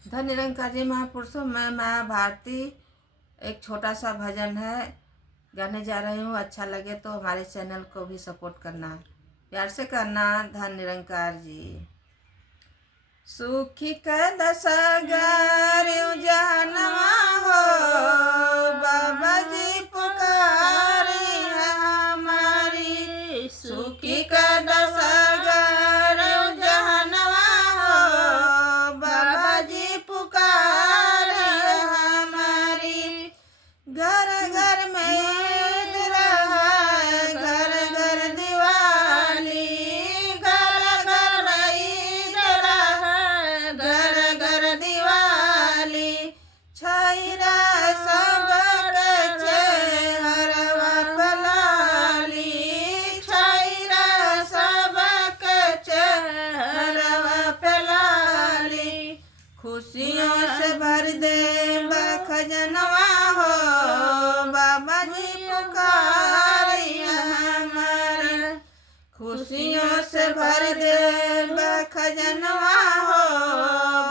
धन निरंकार जी महापुरुषों, मैं माँ भारती। एक छोटा सा भजन है, गाने जा रही हूँ। अच्छा लगे तो हमारे चैनल को भी सपोर्ट करना, प्यार से करना। धन निरंकार जी। सुखी कदसगर जानवा हो, बाबा जी पुकारी है हमारी। सुखी कदसगर जानवा हो, बाबा जी पुकारी है हमारी। घर घर में ईद रहा, घर घर दिवाली। घर घर में ईद रहा, घर घर दिवाली। छैरा सबके चेहरवा पलाली, छैरा सबके चेहरवा पलाली। खुशियों से भर दे खजनवा हो, बाबा जी पुकारी हमारे। खुशियों से भर दे खजनवा हो,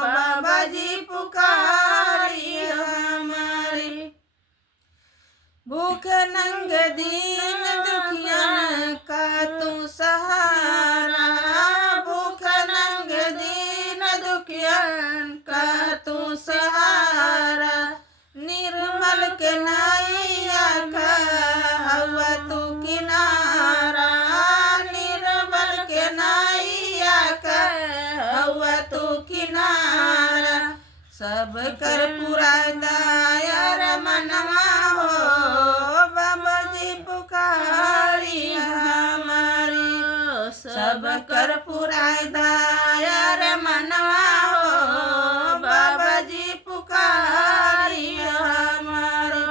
बाबा जी पुकारी हमारे। भूख नंगे दीन दुखियन का तू सहारा, भूख नंगे दीन दुखियन का तू सहारा। निर्मल के नैया का हवा तू किनारा, निर्मल के नैया का हवा तू किनारा। सब कर पूरा दायर मनवा हो, बाबा जी पुकारी हमारी। सब कर पूरा दायर मनवा हो, बाबा जी पुकारी हमारी।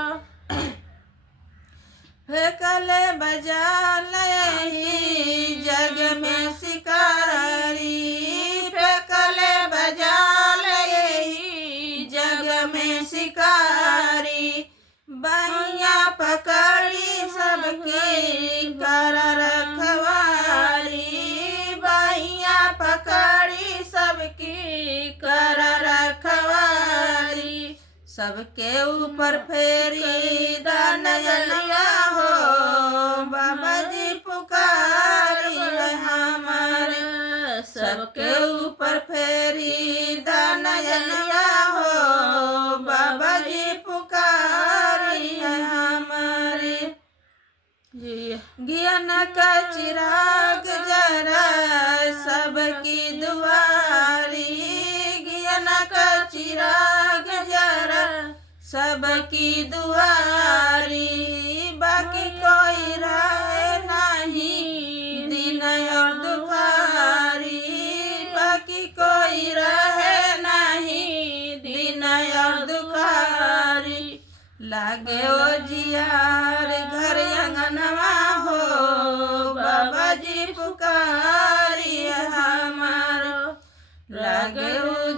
फेंकले बजा लही जग में शिकारी, फेंकले बजा लही जग में शिकारी। बहिया पकड़ी सबकी कर रखवारी, बहिया पकड़ी सबकी कर रखवारी। सबके ऊपर फेरी दानयनिया हो, बाबा जी पुकारी है हमारे। सबके ऊपर फेरी दानयनिया हो, बाबा जी पुकारी है हमारे। ज्ञान का चिराग जरा सबकी दुआरी, ज्ञान का चिराग जरा सबकी दुआरी। बाकी कोई रहे नहीं दिन और दुखारी, बाकी कोई रहे नहीं दिन और दुखारी। लागे ओ जियार घर अंगनवा हो, बाबा जी पुकारी हमारो। लागे ओ